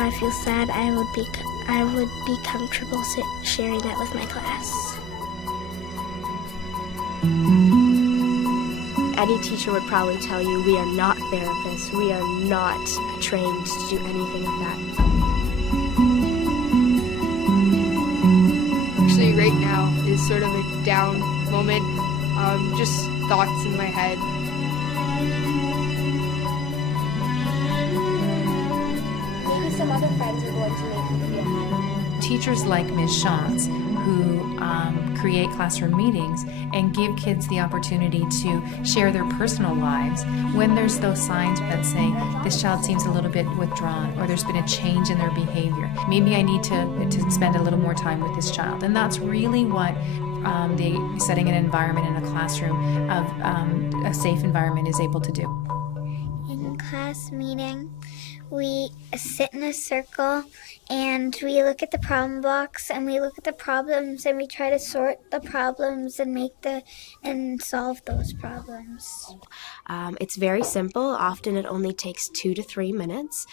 I feel sad, I would be comfortable sharing that with my class. Any teacher would probably tell you we are not therapists, we are not trained to do anything of that. Actually, right now is sort of a down moment, just thoughts in my head. Maybe some other friends are going to make you feel high. Teachers like Ms. Shantz, who create classroom meetings and give kids the opportunity to share their personal lives when there's those signs that say this child seems a little bit withdrawn or there's been a change in their behavior. Maybe I need to spend a little more time with this child. And that's really what setting an environment in a classroom of a safe environment is able to do. In class meeting, we sit in a circle and we look at the problem box and we look at the problems and we try to sort the problems and solve those problems. It's very simple. Often it only takes 2 to 3 minutes.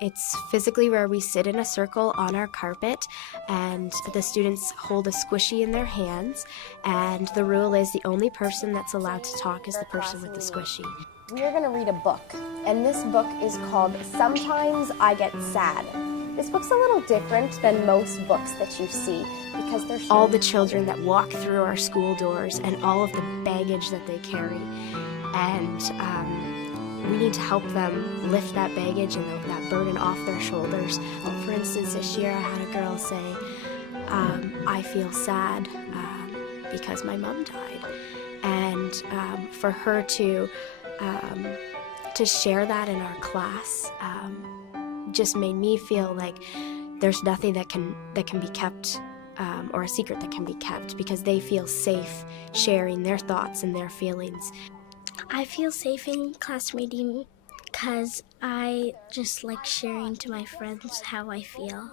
It's physically where we sit in a circle on our carpet and the students hold a squishy in their hands, and the rule is the only person that's allowed to talk is the person with the squishy. We are going to read a book, and this book is called Sometimes I Get Sad. This book's a little different than most books that you see because there's all the children that walk through our school doors and all of the baggage that they carry. And we need to help them lift that baggage and that burden off their shoulders. For instance, this year I had a girl say, I feel sad because my mom died. And for her to share that in our class just made me feel like there's nothing that can be kept or a secret that can be kept, because they feel safe sharing their thoughts and their feelings. I feel safe in class meeting because I just like sharing to my friends how I feel.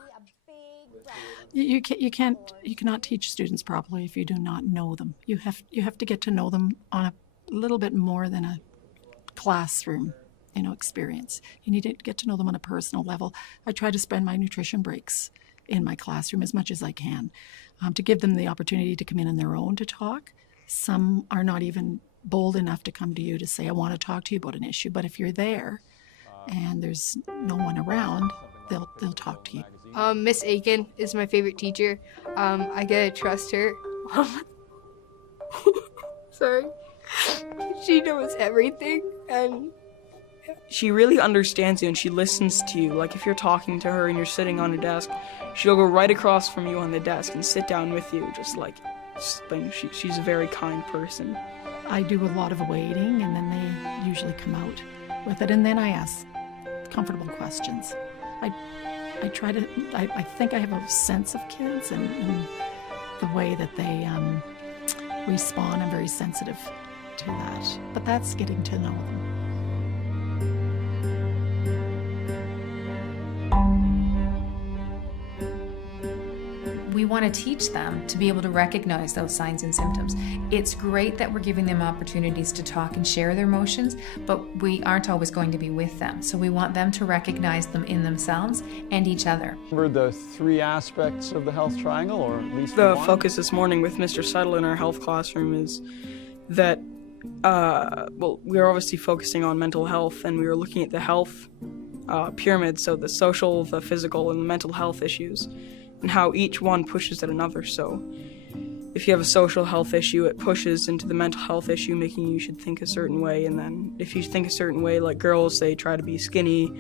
You cannot teach students properly if you do not know them. You have to get to know them on a little bit more than a classroom, experience. You need to get to know them on a personal level. I try to spend my nutrition breaks in my classroom as much as I can to give them the opportunity to come in on their own to talk. Some are not even bold enough to come to you to say, I want to talk to you about an issue. But if you're there and there's no one around, they'll talk to you. Miss Aiken is my favorite teacher. I get to trust her. Sorry. She knows everything, and she really understands you and she listens to you. Like if you're talking to her and you're sitting on a desk, she'll go right across from you on the desk and sit down with you, she's a very kind person. I do a lot of waiting, and then they usually come out with it, and then I ask comfortable questions. I think I have a sense of kids and the way that they respond. I'm very sensitive to that, but that's getting to know them. We want to teach them to be able to recognize those signs and symptoms. It's great that we're giving them opportunities to talk and share their emotions, but we aren't always going to be with them. So we want them to recognize them in themselves and each other. Remember the 3 aspects of the health triangle, or at least the one? focus this morning with Mr. Settle in our health classroom is that, we are obviously focusing on mental health, and we were looking at the health pyramid, so the social, the physical, and the mental health issues, and how each one pushes at another. So if you have a social health issue, it pushes into the mental health issue, making you should think a certain way. And then if you think a certain way, like girls, they try to be skinny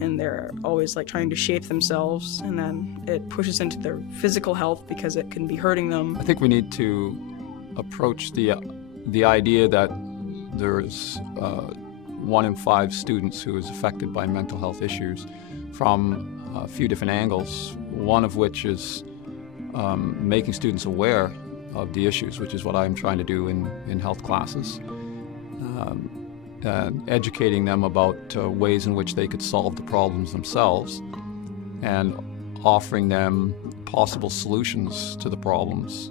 and they're always like trying to shape themselves. And then it pushes into their physical health because it can be hurting them. I think we need to approach the idea that there's 1 in 5 students who is affected by mental health issues from a few different angles, one of which is making students aware of the issues, which is what I'm trying to do in health classes, educating them about ways in which they could solve the problems themselves, and offering them possible solutions to the problems,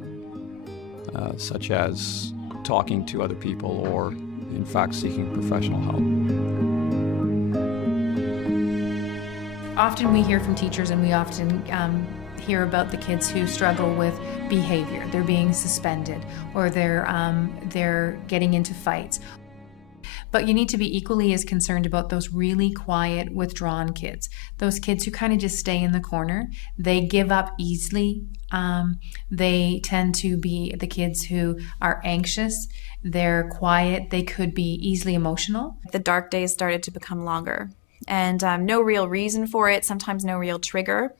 such as talking to other people or, in fact, seeking professional help. Often we hear from teachers, and we often hear about the kids who struggle with behavior. They're being suspended, or they're getting into fights. But you need to be equally as concerned about those really quiet, withdrawn kids. Those kids who kind of just stay in the corner. They give up easily. They tend to be the kids who are anxious. They're quiet. They could be easily emotional. The dark days started to become longer, and no real reason for it, sometimes no real trigger.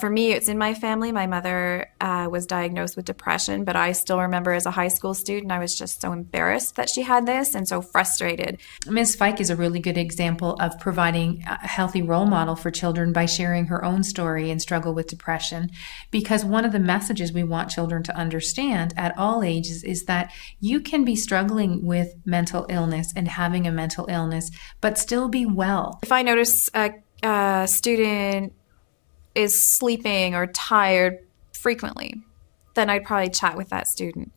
For me, it's in my family. My mother was diagnosed with depression, but I still remember as a high school student, I was just so embarrassed that she had this and so frustrated. Ms. Fike is a really good example of providing a healthy role model for children by sharing her own story and struggle with depression, because one of the messages we want children to understand at all ages is that you can be struggling with mental illness and having a mental illness, but still be well. If I notice a student is sleeping or tired frequently, then I'd probably chat with that student.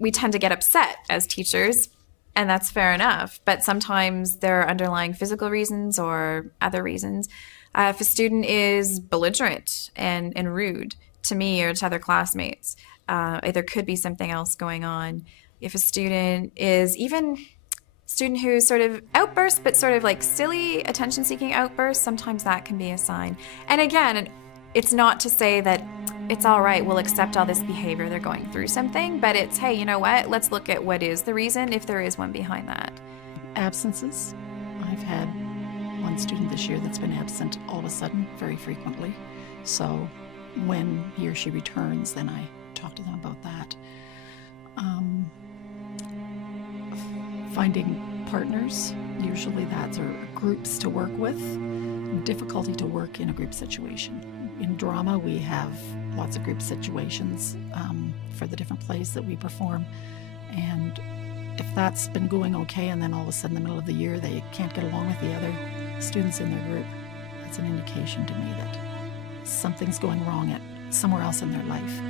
We tend to get upset as teachers, and that's fair enough, but sometimes there are underlying physical reasons or other reasons. If a student is belligerent and rude to me or to other classmates, there could be something else going on. If a student is student who's sort of outbursts, but sort of like silly attention-seeking outbursts, sometimes that can be a sign. And again, it's not to say that it's all right, we'll accept all this behavior, they're going through something, but it's, hey, you know what, let's look at what is the reason, if there is one behind that. Absences. I've had one student this year that's been absent all of a sudden very frequently. So when he or she returns, then I talk to them about that. Finding partners, usually that's or groups to work with. Difficulty to work in a group situation. In drama, we have lots of group situations for the different plays that we perform. And if that's been going okay, and then all of a sudden in the middle of the year they can't get along with the other students in their group, that's an indication to me that something's going wrong at somewhere else in their life.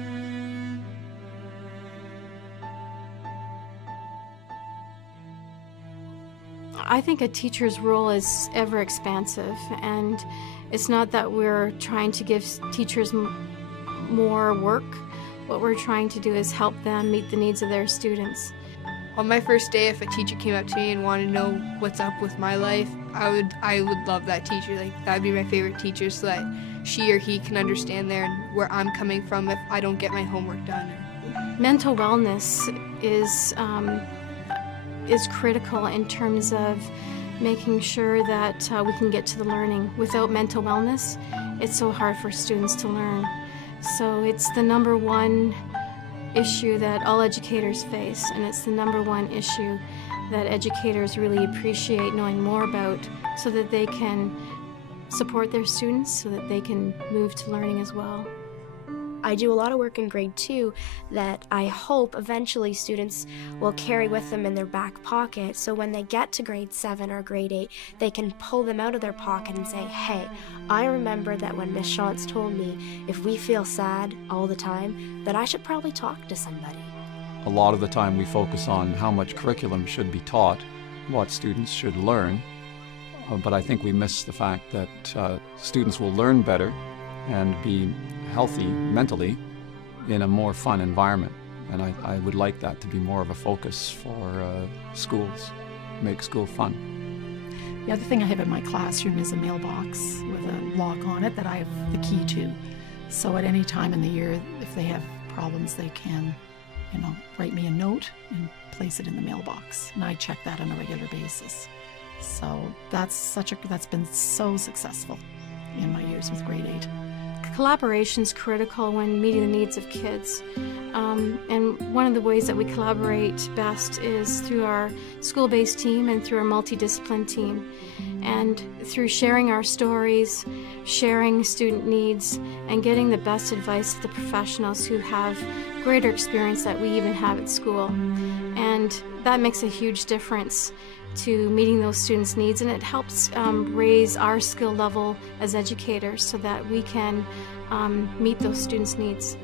I think a teacher's role is ever expansive, and it's not that we're trying to give teachers more work. What we're trying to do is help them meet the needs of their students. On my first day, if a teacher came up to me and wanted to know what's up with my life, I would love that teacher. Like, that would be my favorite teacher, so that she or he can understand where I'm coming from if I don't get my homework done. Mental wellness is critical in terms of making sure that we can get to the learning. Without mental wellness, it's so hard for students to learn. So it's the number one issue that all educators face, and it's the number one issue that educators really appreciate knowing more about, so that they can support their students, so that they can move to learning as well. I do a lot of work in grade 2 that I hope eventually students will carry with them in their back pocket, so when they get to grade 7 or grade 8, they can pull them out of their pocket and say, hey, I remember that when Miss Shantz told me if we feel sad all the time, that I should probably talk to somebody. A lot of the time we focus on how much curriculum should be taught, what students should learn, but I think we miss the fact that students will learn better and be healthy mentally in a more fun environment. And I would like that to be more of a focus for schools, make school fun. The other thing I have in my classroom is a mailbox with a lock on it that I have the key to. So at any time in the year, if they have problems, they can, write me a note and place it in the mailbox. And I check that on a regular basis. So that's been so successful in my years with grade 8. Collaboration is critical when meeting the needs of kids. And one of the ways that we collaborate best is through our school-based team and through our multidiscipline team. And through sharing our stories, sharing student needs, and getting the best advice of the professionals who have greater experience that we even have at school. And that makes a huge difference to meeting those students' needs, and it helps raise our skill level as educators so that we can meet those students' needs.